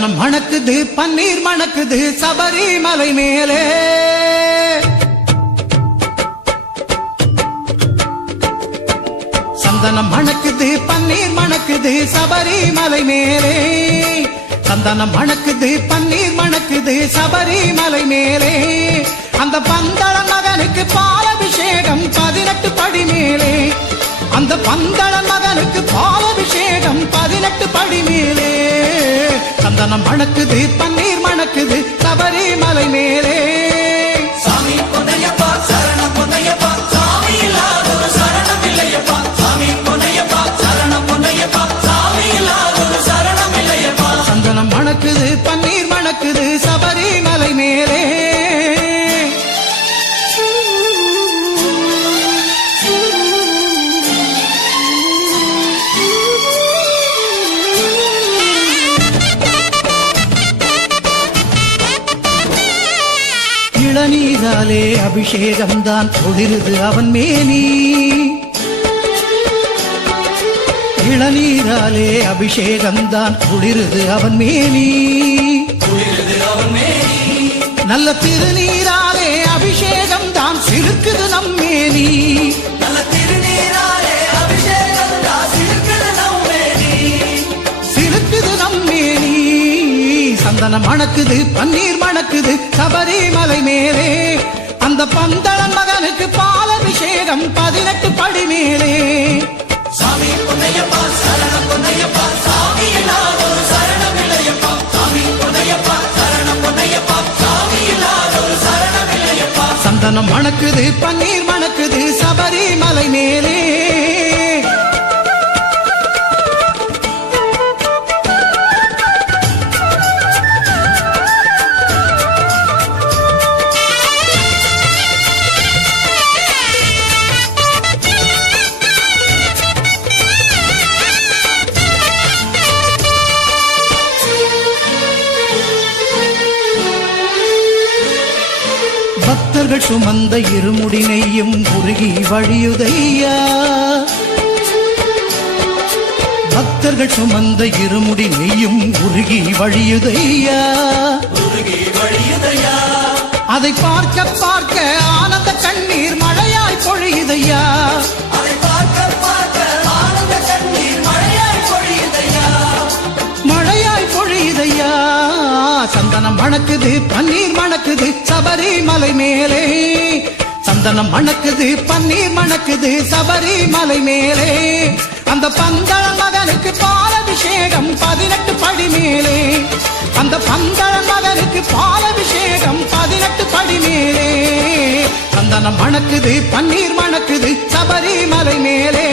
சந்தனம் மணக்குது பன்னீர் மணக்குது சபரிமலை மேலே சந்தனம் மணக்குது பன்னீர் மணக்குது சபரிமலை மேலே சந்தனம் மணக்குது பன்னீர் மணக்குது சபரிமலை மேலே அந்த பந்தள மகனுக்கு பாலபிஷேகம் 18 படி மேலே அந்த பந்தள மகனுக்கு பாலபிஷேகம் 18 படி மேலே சந்தனம் மணக்குது பன்னீர் மணக்குது சபரிமலை மேலே சாமி பொன்னையப்பா சரணம் பொன்னையப்பா சாமி இல்லாத ஒரு சரணம் இல்லையப்பா சாமி பொன்னையப்பா சரணம் பொன்னையப்பா சாமி இல்லாத ஒரு சரணம் இல்லையப்பா சந்தனம் மணக்குது பன்னீர் மணக்குது சபரிமலை மேலே இளநீராலே அபிஷேகம் தான் குளிருது அவன் மேனி இளநீராலே அபிஷேகம் தான் குளிருது அவன் மேனி நல்ல திருநீராலே அபிஷேகம் தான் சிறுக்குது நம்மேனி நல்ல திருநீராலே அபிஷேகம் தான் சிறுக்குது நம்மேனி சிறுக்குது நம்மேனி சந்தனம் மணக்குது பன்னீர் மணக்குது சபரிமலை மேலே அந்த பந்தளன் மகனுக்கு பாலபிஷேகம் 18 படி மேலே சாமி பொன்னையப்பா சரணம் பொன்னையப்பா சாமி இல்லாத ஒரு சரணம் இல்லையப்பா சாமி பொன்னையப்பா சரணம் பொன்னையப்பா சாமி இல்லாத ஒரு சரணம் இல்லையப்பா சந்தனம் மணக்குது பன்னீர் மணக்குது சபரிமலை மேலே பக்தர்கள் சுமந்த இருமுடி நெய்யும் உருகி வழியுதையா பக்தர்கள் சுமந்த இருமுடி நெய்யும் உருகி வழியுதையா அதை பார்க்க பார்க்க ஆனந்த கண்ணீர் மழையாய் பொழியுதையா அதை பார்க்க பார்க்க ஆனந்த கண்ணீர் மழையாய் பொழியுதையா மழையாய் பொழியுதையா சந்தனம் மணக்குது பன்னீர் மணக்குது சபரிமலை மேலே சந்தனம் மணக்குது பன்னீர் மணக்குது சபரிமலை மேலே அந்த பந்தள மகனுக்கு பாலபிஷேகம் 18 படி மேலே அந்த பந்தள மகனுக்கு பாலபிஷேகம் 18 படி மேலே சந்தனம் மணக்குது பன்னீர் மணக்குது சபரிமலை மேலே